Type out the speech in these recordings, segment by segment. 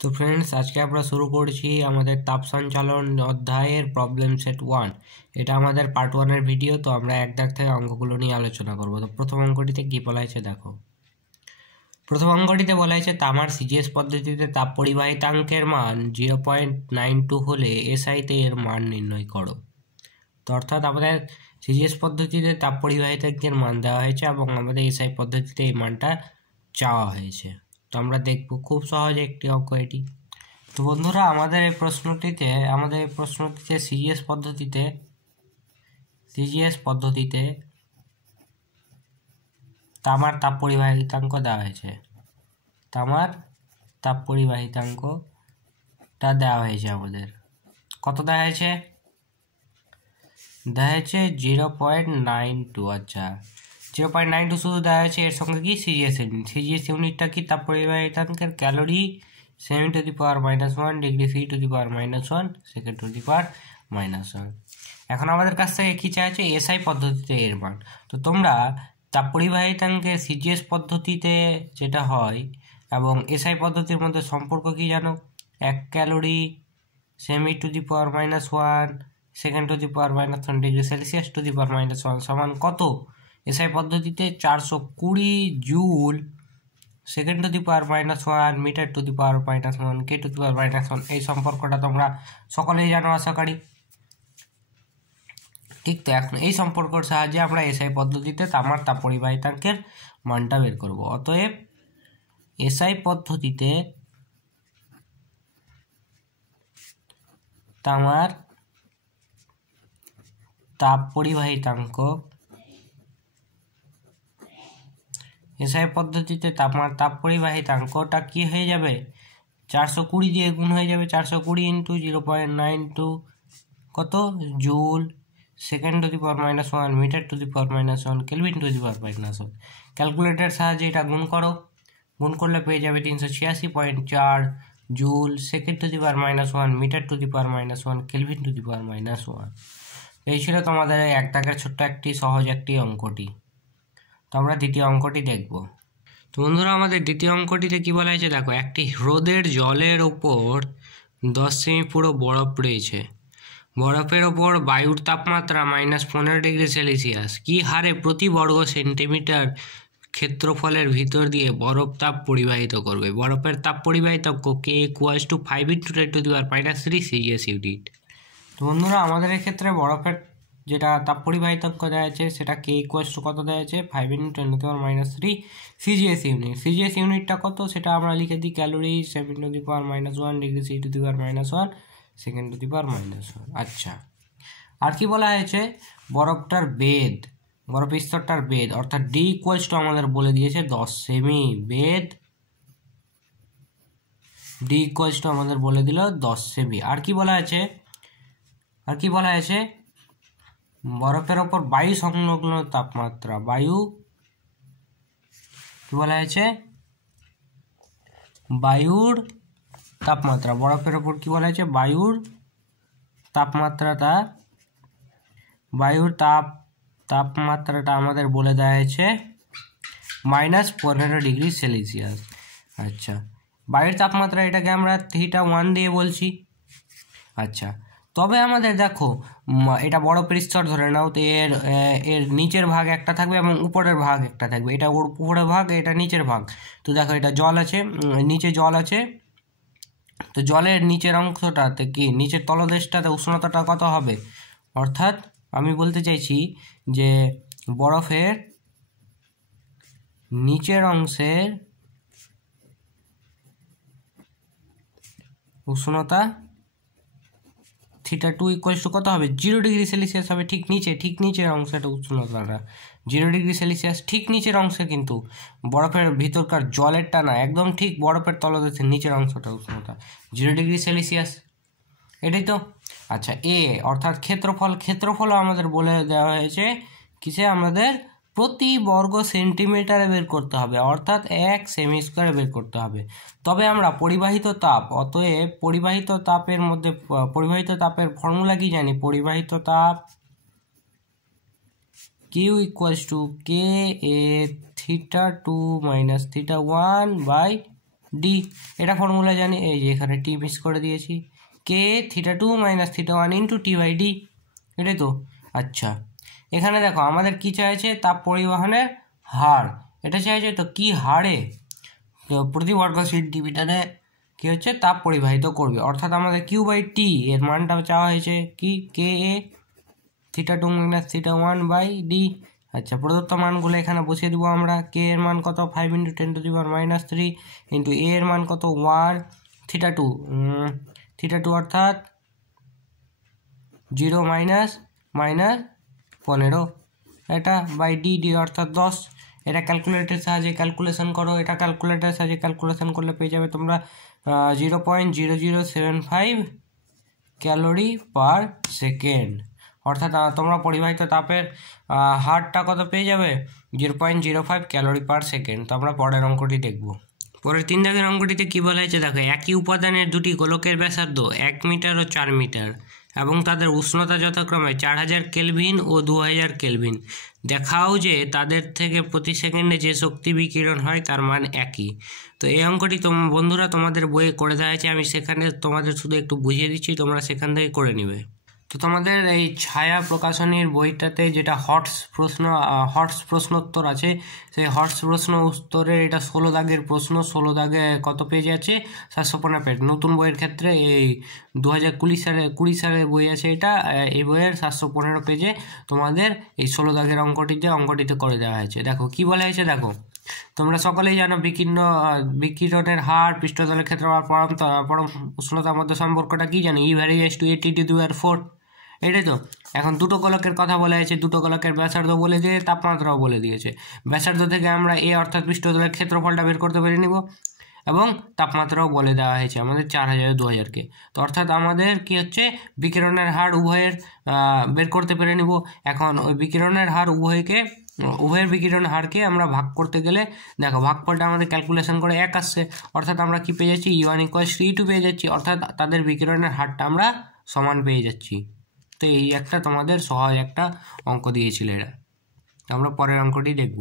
তো ফ্রেন্ডস, আজকে আমরা শুরু করছি আমাদের তাপ সঞ্চালন অধ্যায়ের প্রবলেম সেট 1। এটা আমাদের পার্ট 1 এর ভিডিও। তো আমরা এক দাগ থেকে অঙ্কগুলো নিয়ে আলোচনা করব। তো প্রথম অঙ্কটিতে কি বলা হয়েছে দেখো। প্রথম অঙ্কটিতে বলা হয়েছে তামার সিজিএস পদ্ধতিতে তাপ পরিবাহিতাঙ্কের মান 0.92 হলে এসআইতে এর মান নির্ণয় করো। তো অর্থাৎ আমাদের সিজিএস পদ্ধতিতে তাপ পরিবাহিতাঙ্কের মান দেওয়া হয়েছে এবং আমাদের এসআই পদ্ধতিতে এই মানটা চাওয়া হয়েছে। তো আমরা দেখব, খুব সহজ একটি অঙ্ক এটি। তো বন্ধুরা, আমাদের এই প্রশ্নটিতে সিজিএস পদ্ধতিতে তামার তাপ পরিবাহিতাঙ্ক দেওয়া হয়েছে। তামার তাপ পরিবাহিতাঙ্কটা দেওয়া হয়েছে আমাদের। কত দেওয়া হয়েছে? দেওয়া হয়েছে 0.92। আচ্ছা, 0.92 শুধু দেওয়া হয়েছে। এর সঙ্গে কি সিজিএস ইউনিটটা কি? তাপ পরিবাহিতাঙ্কের ক্যালোরি 7⁻⁻1 ডিগ্রি C⁻⁻1 সেকেন্ড⁻⁻1। এখন আমাদের কাছ থেকে কি চাইছে? এসআই পদ্ধতিতে এর মান। তো তোমরা তাপ পরিবাহিতাঙ্কের সিজিএস পদ্ধতিতে যেটা হয় এবং এসআই পদ্ধতির মধ্যে সম্পর্ক কি জানো? 1 ক্যালোরি 7⁻⁻1 সেকেন্ড⁻⁻1 ডিগ্রি সেলসিয়াস ⁻⁻1 সমান কত? এসআই পদ্ধতিতে 420 জুল সেকেন্ড⁻⁻1 মিটার⁻⁻1 K⁻⁻1। এই সম্পর্কটা তোমরা সকলেই জানো আশা করি। ঠিক তো, এখন এই সম্পর্কের সাহায্যে আমরা এসআই পদ্ধতিতে তামার তাপ পরিবাহিতাঙ্কের মানটা বের করব। অতএব এসআই পদ্ধতিতে তামার তাপ পরিবাহিতাঙ্ক তামার তাপ পরিবাহিতাঙ্কটা কি হয়ে যাবে? 420 দিয়ে গুণ হয়ে যাবে। 420 ইন্টু 0.92 কত? জুল সেকেন্ড⁻⁻1 মিটার⁻⁻1 কেলভিন⁻⁻1। ক্যালকুলেটর সাহায্যে এটা গুণ করো। গুণ করলে পেয়ে যাবে 386.4 জুল সেকেন্ড⁻⁻1 মিটার⁻⁻1 কেলভিন⁻⁻1। এই ছিল তোমাদের এক দাগের ছোট্ট একটি সহজ একটি অঙ্কটি। তো আমরা দ্বিতীয় অঙ্কটি দেখব। তো বন্ধুরা, আমাদের দ্বিতীয় অঙ্কটিতে কি বলা হয়েছে দেখো। একটি হ্রদের জলের ওপর 10 সেমি পুরো বরফ রয়েছে। বরফের ওপর বায়ুর তাপমাত্রা -15 ডিগ্রি সেলসিয়াস কি হারে প্রতি বর্গ সেন্টিমিটার ক্ষেত্রফলের ভিতর দিয়ে বরফ তাপ পরিবাহিত করবে? বরফের তাপ পরিবাহিতাঙ্ক K = 5 × 10⁻³ সিজিএস ইউনিট। তো বন্ধুরা, আমাদের এক্ষেত্রে বরফের যেটা তাপ পরিবাহিতাঙ্ক দেওয়া আছে সেটা K = কত দেওয়া আছে? 5 × 10⁻³ সিজিএস ইউনিট। সিজিএস ইউনিটটা কত সেটা আমরা লিখে দিই। Calorie 7⁻⁻1 degree C⁻⁻1 সেকেন্ড⁻⁻1। আচ্ছা, আর কি বলা হয়েছে? বরফ স্তরটার বেদ অর্থাৎ D = আমাদের বলে দিয়েছে 10 সেমি বেদ। D = আমাদের বলে দিল 10 সেমি। আর কি বলা আছে? বরফের ওপর বায়ু সংলগ্ন তাপমাত্রা। কি বলা হয়েছে? বায়ুর তাপমাত্রা। বরফের ওপর কি বলা হয়েছে? বায়ুর তাপমাত্রাটা আমাদের বলে দেওয়া হয়েছে -15 ডিগ্রি সেলসিয়াস। আচ্ছা, বায়ুর তাপমাত্রা এটাকে আমরা θ1 দিয়ে বলছি। আচ্ছা, তবে আমাদের দেখো এটা বরফের স্তর ধরে নাও। তো এর নিচের ভাগ একটা থাকবে এবং উপরের ভাগ একটা থাকবে। এটা ওর উপরের ভাগ, এটা নিচের ভাগ। তো দেখো, এটা জল আছে, নিচে জল আছে। তো জলের নিচের অংশটাতে কি, নিচের তলদেশটাতে উষ্ণতাটা কত হবে? অর্থাৎ আমি বলতে চাইছি যে বরফের নিচের অংশের উষ্ণতা θ2 = কত হবে? 0 ডিগ্রি সেলসিয়াস হবে। ঠিক নিচের অংশটা উষ্ণতাটা 0 ডিগ্রি সেলসিয়াস। ঠিক নিচের অংশে, কিন্তু বরফের ভিতরকার জলেরটা না, একদম ঠিক বরফের তলদেশের নিচের অংশটা উষ্ণতা 0 ডিগ্রি সেলসিয়াস। এটাই তো। আচ্ছা, অর্থাৎ ক্ষেত্রফলও আমাদের বলে দেওয়া হয়েছে কিসে? আমাদের প্রতি বর্গ সেন্টিমিটারে বের করতে হবে, অর্থাৎ 1 সেমি স্কোয়ারে বের করতে হবে। তবে আমরা অতএব পরিবাহিত তাপের ফর্মুলা কি জানি? পরিবাহিত তাপ Q = Ka θ2 - θ1/T ডি, এটা ফর্মুলা জানি, এই যে এখানে টি মিস করে দিয়েছি, কে θ2 - θ1 ইন্টু টি বাই ডি, এটাই তো। আচ্ছা, এখানে দেখো আমাদের কি চাইছে, তাপ পরিবহনের হার, এটা চাইছে তো কি হারে প্রতি বর্গ সেন্টিমিটারে কি হচ্ছে তাপ পরিবাহিত করবে, অর্থাৎ আমাদের কিউ বাই টি এর মানটা চাওয়া হয়েছে কি, কে এ θ2 - θ1 বাই ডি। আচ্ছা, প্রদত্ত মানগুলো এখানে বসিয়ে দেবো আমরা। কে এর মান কত, 5 × 10⁻³ ইন্টু এ এর মান কত 1, θ2 অর্থাৎ 0 - -15, এটা বাই ডি, ডি অর্থাৎ 10। এটা ক্যালকুলেটরের সাহায্যে ক্যালকুলেশন করো, এটা ক্যালকুলেটরের সাহায্যে ক্যালকুলেশন করলে পেয়ে যাবে তোমরা 0.0075 ক্যালোরি পার সেকেন্ড, অর্থাৎ তোমরা পরিবাহিত তাপের হারটা কত পেয়ে যাবে, 0.05 ক্যালোরি পার সেকেন্ড। তো আমরা পরের অঙ্কটি দেখব। পরের 3 দাগের অঙ্কটিতে কী বলা হয়েছে দেখো, একই উপাদানের দুটি গোলকের ব্যাসার্ধ 1 মিটার ও 4 মিটার এবং তাদের উষ্ণতা যথাক্রমে 4000 কেলভিন ও 2000 কেলভিন। দেখাও যে তাদের থেকে প্রতি সেকেন্ডে যে শক্তি বিকিরণ হয় তার মান একই। তো এই অঙ্কটি বন্ধুরা তোমাদের বইয়ে করে দেওয়া হয়েছে, আমি সেখানে তোমাদের শুধু একটু বুঝিয়ে দিচ্ছি, তোমরা সেখান থেকে করে নিবে। তো তোমাদের এই ছায়া প্রকাশনীর বইটাতে যেটা হটস প্রশ্নোত্তর আছে, সেই হটস প্রশ্ন উত্তরে এটা 16 দাগের প্রশ্ন, 16 দাগে কত পেজ আছে, 715 পেজ। নতুন বইয়ের ক্ষেত্রে এই 2020 সালের বই আছে এটা, এই বইয়ের 715 পেজে তোমাদের এই 16 দাগের অঙ্কটিতে করে দেওয়া হয়েছে। দেখো কি বলা হয়েছে, দেখো তোমরা সকলেই জানো বিকিরণের হার, পৃষ্ঠতলের ক্ষেত্রফল, পরম উষ্ণতার মধ্যে সম্পর্কটা কি জানো, E = AT⁴ এটাই তো। এখন দুটো গোলকের কথা বলা হয়েছে, দুটো গোলকের ব্যাসার্ধ বলে দিয়ে তাপমাত্রাও বলে দিয়েছে। ব্যাসার্ধ থেকে আমরা এ অর্থাৎ পৃষ্ঠতলের ক্ষেত্রফলটা বের করতে পেরে নিব, এবং তাপমাত্রাও বলে দেওয়া হয়েছে আমাদের 4000 2000কে। তো অর্থাৎ আমাদের কি হচ্ছে, বিকিরণের হার উভয়ের বের করতে পেরে নিব। এখন ওই বিকিরণের হার উভয়ের বিকিরণের হারকে আমরা ভাগ করতে গেলে দেখো ভাগফলটা আমাদের ক্যালকুলেশন করে 1 আসছে, অর্থাৎ আমরা কি পেয়ে যাচ্ছি, E1 = E2 পেয়ে যাচ্ছি, অর্থাৎ তাদের বিকিরণের হারটা আমরা সমান পেয়ে যাচ্ছি। তো এই একটা তোমাদের সহজ একটা অঙ্ক দিয়েছিল এরা। আমরা পরের অঙ্কটি দেখব।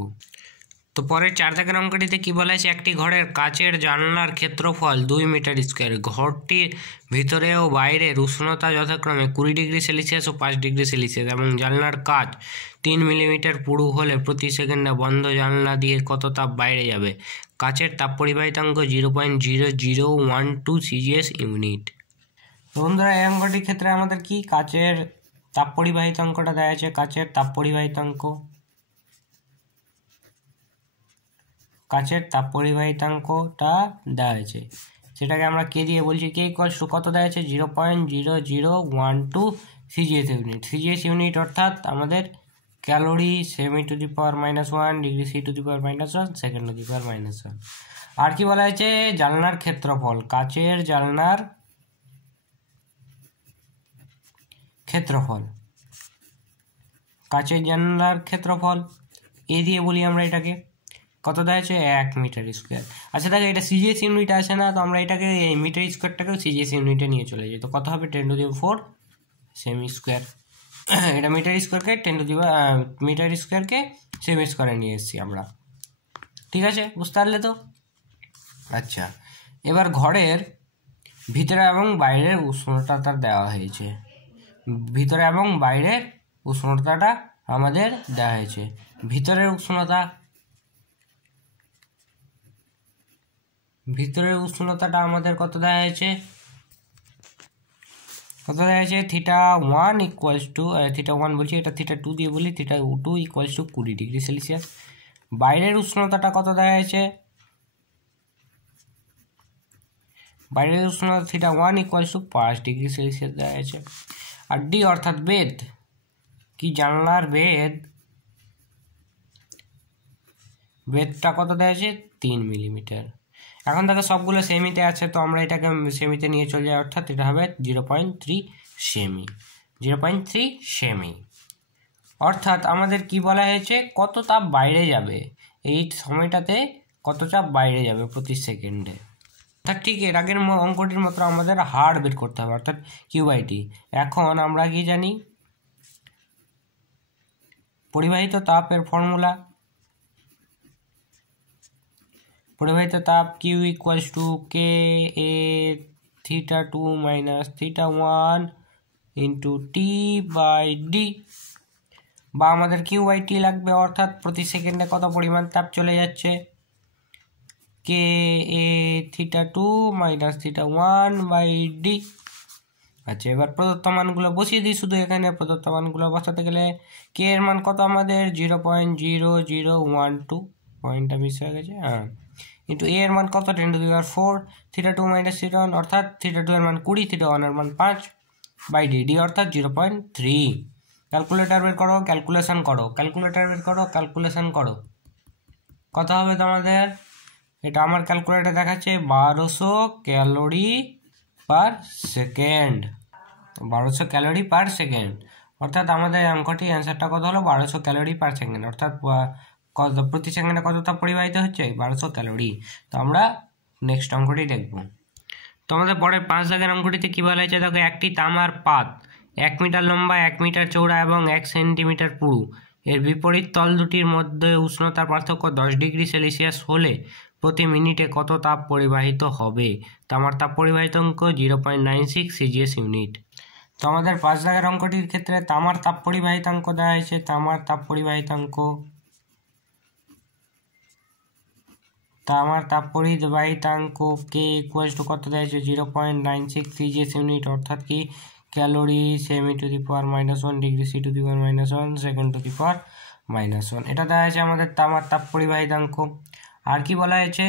তো পরের 4 দাগের অঙ্কটিতে কি বলা হয়েছে, একটি ঘরের কাচের জানলার ক্ষেত্রফল 2 মিটার স্কোয়ার। ঘরটির ভিতরে ও বাইরের উষ্ণতা যথাক্রমে 20 ডিগ্রি সেলসিয়াস ও 5 ডিগ্রি সেলসিয়াস এবং জানলার কাচ 3 মিলিমিটার পুরু হলে প্রতি সেকেন্ডে বন্ধ জানলা দিয়ে কত তাপ বাইরে যাবে। কাচের তাপ পরিবাহিতাঙ্ক 0.0012 সিজিএস ইউনিট। বন্ধুরা, এই অঙ্কটির ক্ষেত্রে আমাদের কি কাচের তাপ পরিবাহিতাঙ্কটা দেওয়া আছে, কাচের তাপ পরিবাহিতাঙ্কটা দেওয়া হয়েছে, সেটাকে আমরা কে দিয়ে বলছি, কে = কত দেওয়া আছে, 0.0012 সিজিএস ইউনিট। সিজিএস ইউনিট অর্থাৎ আমাদের ক্যালোরি, সেমি⁻⁻1 ডিগ্রি C⁻⁻1 সেকেন্ড⁻⁻1। আর কি বলা হয়েছে, জানলার ক্ষেত্রফল, কাচের জানলার ক্ষেত্রফল এ দিয়ে বলি আমরা এটাকে, কত দেওয়া আছে, 1 মিটার স্কোয়ার। আচ্ছা দেখো, এটা সিজিএস ইউনিট আছে না, তো আমরা এটাকে এই মিটার স্কোয়ারটাকেও সিজিএস ইউনিটে নিয়ে চলে যাই। তো কত হবে, 10⁴ সেমি স্কোয়ার। এটা মিটার স্কোয়ারকে সেমি স্কোয়ারে নিয়ে এসেছি আমরা, ঠিক আছে, বুঝতে পারলে তো। আচ্ছা, এবার ঘরের ভিতরে এবং বাইরের উষ্ণতাটা দেওয়া হয়েছে, ভিতরে এবং বাইরের উষ্ণতাটা আমাদের দেওয়া হয়েছে। ভিতরের উষ্ণতাটা আমাদের কত দেওয়া হয়েছে, θ1 বলছি, এটা θ2 দিয়ে বলি, θ2 = 20 ডিগ্রি সেলসিয়াস। বাইরের উষ্ণতাটা কত দেওয়া হয়েছে, বাইরের উষ্ণতা θ1 = 5 ডিগ্রি সেলসিয়াস দেওয়া হয়েছে। আর ডি অর্থাৎ বেধ, কি জানলার বেধটা কত দেওয়া আছে, 3 মিলিমিটার। এখন দেখো সবগুলো সেমিতে আছে, তো আমরা এটাকে সেমিতে নিয়ে চলে যাই, অর্থাৎ এটা হবে 0.3 সেমি। অর্থাৎ আমাদের কি বলা হয়েছে, কত তাপ বাইরে যাবে এই সময়টাতে, কত তাপ বাইরে যাবে প্রতি সেকেন্ডে। অর্থাৎ ঠিক এর আগের অঙ্কটির মতো আমাদের হার বের করতে হবে, অর্থাৎ কিউ/টি। এখন আমরা কি জানি, পরিবাহিত তাপের ফর্মুলা, পরিবাহিত তাপ Q equals to K A theta 2 minus theta 1 into T by D, বা আমাদের কিউ বাই টি লাগবে, অর্থাৎ প্রতি সেকেন্ডে কত পরিমাণ তাপ চলে যাচ্ছে, K A theta 2 minus theta 1 by D. আচ্ছা, এবার প্রদত্ত মানগুলো বসিয়ে দিই শুধু। এখানে প্রদত্ত মানগুলো বসাতে গেলে কে এর মান কত আমাদের 0.0012, পয়েন্টটা মিস হয়ে গেছে, হ্যাঁ, ইন্টু এ এর মান কত 10⁴, থিটা 2 মাইনাস থিটা 1 অর্থাৎ থিটা 2 এর মান 20, থিটা 1 এর মান 5 বাই ডি, ডি অর্থাৎ 0.3। ক্যালকুলেটার বের করো, ক্যালকুলেশন করো, ক্যালকুলেটার বের করো, ক্যালকুলেশন করো, কত হবে তোমাদের? এটা আমার ক্যালকুলেটার দেখাচ্ছে 1200 calorie per second, 1200 calorie per second, অর্থাৎ আমাদের অঙ্কটি অ্যান্সারটা কত হলো 1200 ক্যালোরি পার সেকেন্ড, অর্থাৎ প্রতি সেকেন্ডে কত তাপ পরিবাহিত হচ্ছে 1200 ক্যালোরি। তো আমরা নেক্সট অঙ্কটি দেখব। তো আমাদের পরের 5 দাগের অঙ্কটিতে কী বলা হয়েছে দেখো, একটি তামার পাত 1 মিটার লম্বা, 1 মিটার চৌড়া এবং 1 সেন্টিমিটার পুরু, এর বিপরীত তল দুটির মধ্যে উষ্ণতার পার্থক্য 10 ডিগ্রি সেলসিয়াস হলে প্রতি মিনিটে কত তাপ পরিবাহিত হবে? তামার তাপ পরিবাহিতাঙ্ক 0.96 সিজিএস ইউনিট। তো আমাদের 5 দাগের অঙ্কটির ক্ষেত্রে তামার তাপ পরিবাহিতাঙ্ক দেওয়া হয়েছে, তামার তাপ পরিবাহিতাঙ্ক কে ইকুয়াল টু কত দেওয়া হয়েছে 0.96 সিজিএস ইউনিট, অর্থাৎ কি calorie cm to the power -1 degree C to the power -1 second to the power -1, এটা দেওয়া হয়েছে আমাদের তামার তাপ পরিবাহিতাঙ্ক। আর কি বলা হয়েছে,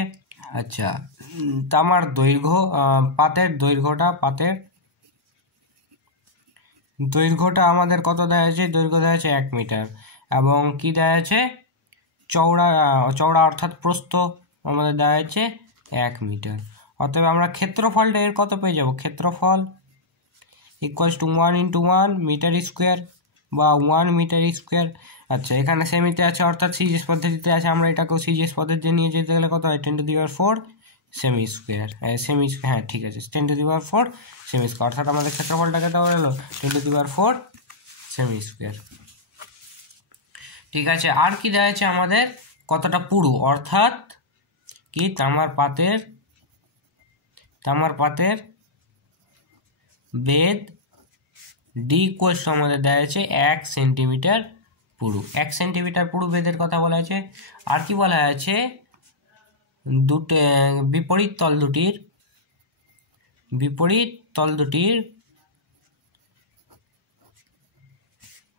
আচ্ছা, তামার দৈর্ঘ্য, পাতের দৈর্ঘ্যটা আমাদের কত দেওয়া হয়েছে, দৈর্ঘ্য দেওয়া হয়েছে 1 মিটার, এবং কি দেওয়া আছে চওড়া অর্থাৎ প্রস্থ আমাদের দেওয়া হয়েছে 1 মিটার। অতএব আমরা ক্ষেত্রফলটা এর কত পেয়ে যাব, ক্ষেত্রফল ইকুয়ালস টু 1 × 1 মিটার স্কোয়ার বা 1 মিটার স্কোয়ার। আচ্ছা, এখানে সেমিতে আছে অর্থাৎ সিজিএস পদ্ধতিতে আছে, আমরা এটাকেও সিজিএস পদ্ধতিতে নিয়ে যেতে গেলে কত হয় 10⁴ সেমি স্কোয়ার, হ্যাঁ ঠিক আছে 10⁴ সেমি স্কোয়ার, অর্থাৎ আমাদের ক্ষেত্রফলটাকে দেওয়া হলো 10⁴ সেমি স্কোয়ার। ঠিক আছে, আর কি দেওয়া আছে আমাদের কতটা পুরু, অর্থাৎ কি তামার পাতের বেদ ডি ইকুয়ালস আমাদের দেওয়া আছে 1 সেন্টিমিটার পুরু, 1 সেন্টিমিটার পুরু বেদের কথা বলা আছে। আর কি বলা আছে, বিপরীত তল দুটির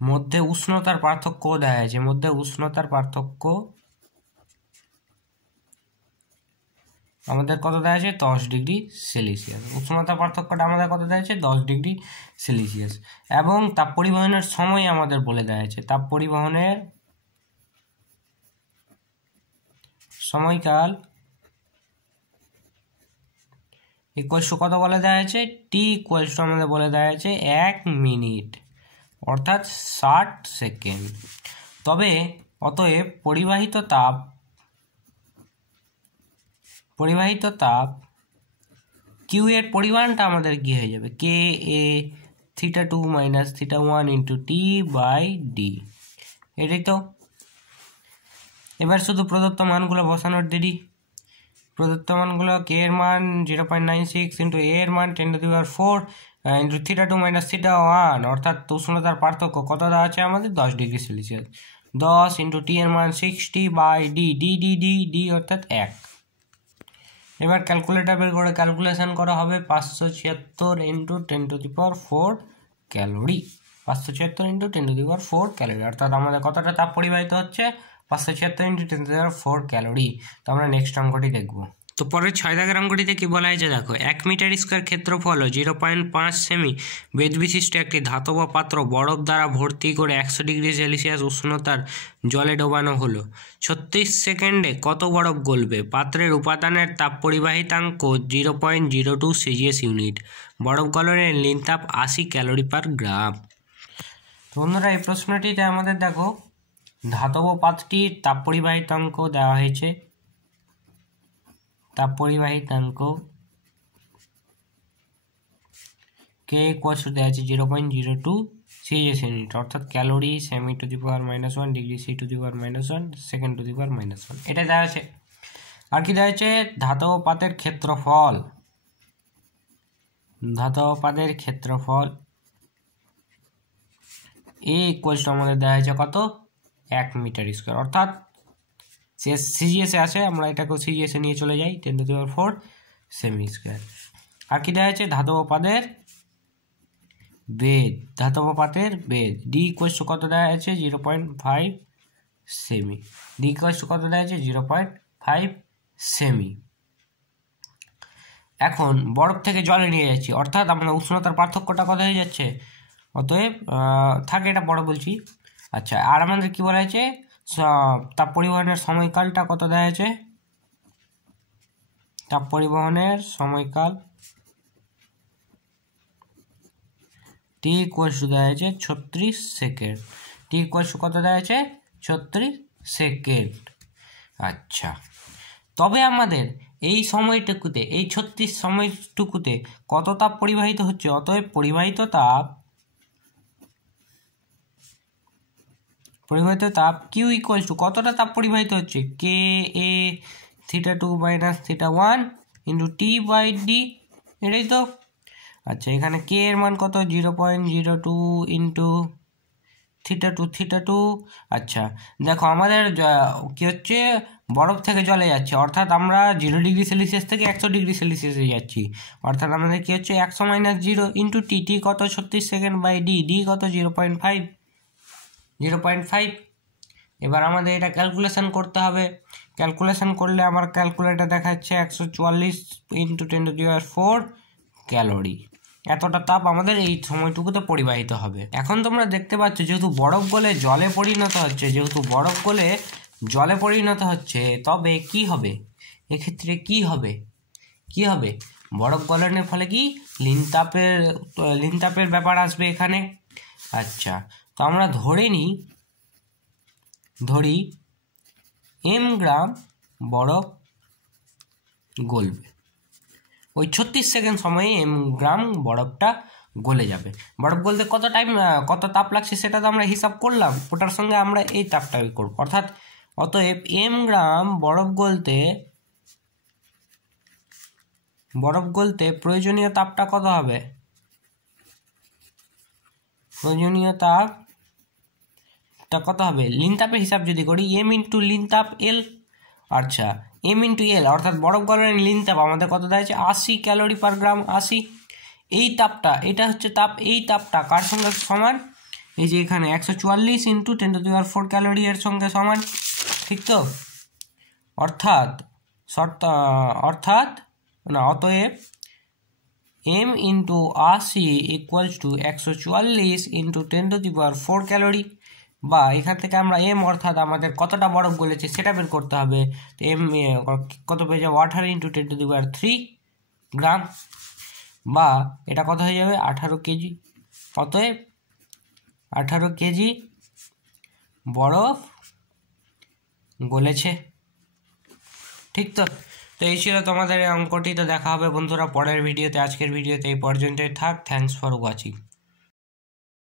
মধ্যে উষ্ণতার পার্থক্য দেওয়া আছে, মধ্যে উষ্ণতার পার্থক্য আমাদের কত দেওয়া আছে 10 ডিগ্রি সেলসিয়াস, উষ্ণতার পার্থক্যটা আমাদের কত দেওয়া আছে 10 ডিগ্রি সেলসিয়াস, এবং তাপ পরিবহনের সময় আমাদের বলে দেওয়া আছে, তাপ পরিবহনের সময়কাল ইকুয়ালস টু কত বলে দেওয়া আছে, টি ইকুয়ালস টু আমাদের বলে দেওয়া আছে 1 মিনিট, অর্থাৎ 60 সেকেন্ড। তবে অতএব পরিবাহিত তাপ কিউ এর পরিমাণটা আমাদের কি হয়ে যাবে, K A theta 2 minus theta 1 into T by D, এটাই তো। এবার শুধু প্রদত্ত মানগুলো বসানোর দেরি। প্রদত্ত মানগুলো কে এর মান 0.96 ইন্টু এ এর মান 10⁴ ইন্টু থিটা 2 মাইনাস থিটা 1, অর্থাৎ উষ্ণতার পার্থক্য কত দেওয়া আছে আমাদের 10 ডিগ্রি সেলসিয়াস, 10 ইন্টু টি এর মান 60 বাই ডি, ডি অর্থাৎ 1। এবার ক্যালকুলেটার বের করে ক্যালকুলেশন করা হবে 576 ইন্টু 10⁴ ক্যালোরি, 576 ইন্টু 10⁴ ক্যালোরি, অর্থাৎ আমাদের কতটা তাপ পরিবাহিত হচ্ছে 576 ইন্টু 10⁴ ক্যালোরি। তো আমরা নেক্সট অঙ্কটি দেখব। তো পরের 6 দাগের অঙ্কটিতে কি বলা হয়েছে দেখো, 1 মিটার স্কোয়ার ক্ষেত্রফল 0.5 সেমি বেদ বিশিষ্ট একটি ধাতব পাত্র বরফ দ্বারা ভর্তি করে 100 ডিগ্রি সেলসিয়াস উষ্ণতার জলে ডোবানো হলো, 36 সেকেন্ডে কত বরফ গলবে? পাত্রের উপাদানের তাপ পরিবাহিতাঙ্ক 0.02 সিজিএস ইউনিট, বরফ গলনের লীন তাপ 80 ক্যালোরি পার গ্রাম। তো বন্ধুরা, এই প্রশ্নটিতে আমাদের দেখো ধাতব পাত্রটির তাপ পরিবাহিতাঙ্ক দেওয়া হয়েছে, তাপ পরিবাহিতাঙ্ক কে ইকুয়ালস টু দেওয়া আছে 0.02 সিজিএস ইউনিট, অর্থাৎ calorie cm to the power -1 degree C to the power -1 second to the power -1, এটা দেওয়া আছে। আর কি দেওয়া হয়েছে ধাতব পাতের ক্ষেত্রফল, ধাতব পাতের ক্ষেত্রফল এ ইকুয়ালস টু আমাদের দেওয়া হয়েছে কত 1 মিটার স্কোয়ার, অর্থাৎ সিজিএসে আছে, আমরা এটাকেও সিজিএসে নিয়ে চলে যাই 10⁴ সেমি স্কোয়ার। আর কি দেওয়া হয়েছে ধাতব পাতের বেদ, ধাতব পাতের বেদ ডি ইকুয়ালস টু কত দেওয়া হয়েছে 0.5 সেমি, ডি ইকুয়ালস টু কত দেওয়া হয়েছে 0.5 সেমি। এখন বরফ থেকে জলে নিয়ে যাচ্ছি, অর্থাৎ আমরা উষ্ণতার পার্থক্যটা কত হয়ে যাচ্ছে, অতএব থাকে এটা বড় বলছি। আচ্ছা, আর আমাদের কি বলা হয়েছে তাপ পরিবহনের সময়কালটা কত দেওয়া হয়েছে, তাপ পরিবহনের সময়কাল টি ইকুয়ালস টু দেওয়া হয়েছে 36 সেকেন্ড, টি ইকুয়ালস টু কত দেওয়া হয়েছে 36 সেকেন্ড। আচ্ছা, তবে আমাদের এই সময়টুকুতে, এই 36 সময়টুকুতে কত তাপ পরিবাহিত হচ্ছে, অতএব পরিবাহিত তাপ কিউ ইকুয়ালস টু কতটা তাপ পরিবাহিত হচ্ছে K A θ2 minus θ1 into T by D, এটাই তো। আচ্ছা, এখানে কে এর মান কত 0.02 ইন্টু θ2। আচ্ছা দেখো, আমাদের কি হচ্ছে বরফ থেকে জলে যাচ্ছে, অর্থাৎ আমরা 0 ডিগ্রি সেলসিয়াস থেকে 100 ডিগ্রি সেলসিয়াসে যাচ্ছি, অর্থাৎ আমাদের কি হচ্ছে 100 মাইনাস 0 ইন্টু টি, টি কত 36 সেকেন্ড বাই ডি, ডি কত 0.5। এবার আমাদের এটা ক্যালকুলেশন করতে হবে, ক্যালকুলেশন করলে আমার ক্যালকুলেটর দেখাচ্ছে 144 ইন্টু 10⁴ ক্যালোরি, এতটা তাপ আমাদের এই সময়টুকুতে পরিবাহিত হবে। এখন তোমরা দেখতে পাচ্ছ যেহেতু বরফ গলে জলে পরিণত হচ্ছে, যেহেতু বরফ গলে জলে পরিণত হচ্ছে, তবে কি হবে এক্ষেত্রে, কি হবে বরফ গলনের ফলে কি লিনতাপের ব্যাপার আসবে এখানে। আচ্ছা, তো আমরা ধরি m গ্রাম বরফ গলবে, ওই 36 সেকেন্ড সময়ে m গ্রাম বরফটা গলে যাবে। বরফ গলতে কত তাপ লাগছে সেটা তো আমরা হিসাব করলাম, ওটার সঙ্গে আমরা এই তাপটা করব, অর্থাৎ অতএব m গ্রাম বরফ গলতে প্রয়োজনীয় তাপটা কত হবে, প্রয়োজনীয় তাপটা কত হবে লিন তাপের হিসাব যদি করি m ইন্টু লিন তাপ L। আচ্ছা, m ইন্টু L অর্থাৎ বরফ গলনের লিন তাপ আমাদের কত দেওয়া আছে 80 ক্যালোরি পার গ্রাম, 80। এই তাপটা, এটা হচ্ছে তাপ, এই তাপটা কার সঙ্গে সমান, এই যে এখানে 144 ইন্টু 10⁴ ক্যালোরি এর সঙ্গে সমান, ঠিক তো। অতএব m into 80 equals to 144 into 10⁴ calorie, বা এখান থেকে আমরা m অর্থাৎ আমাদের কতটা বরফ গলেছে সেটা বের করতে হবে। তো m কত পেয়ে যাবে 18 ইন্টু 10⁵ গ্রাম, বা এটা কত হয়ে যাবে 18 কেজি। অতএব 18 কেজি বরফ গলেছে, ঠিক তো। তো এই ছিল তোমাদের অঙ্কটি। তো দেখা হবে বন্ধুরা পরের ভিডিওতে, আজকের ভিডিওতে এই পর্যন্তই থাক। Thanks for watching.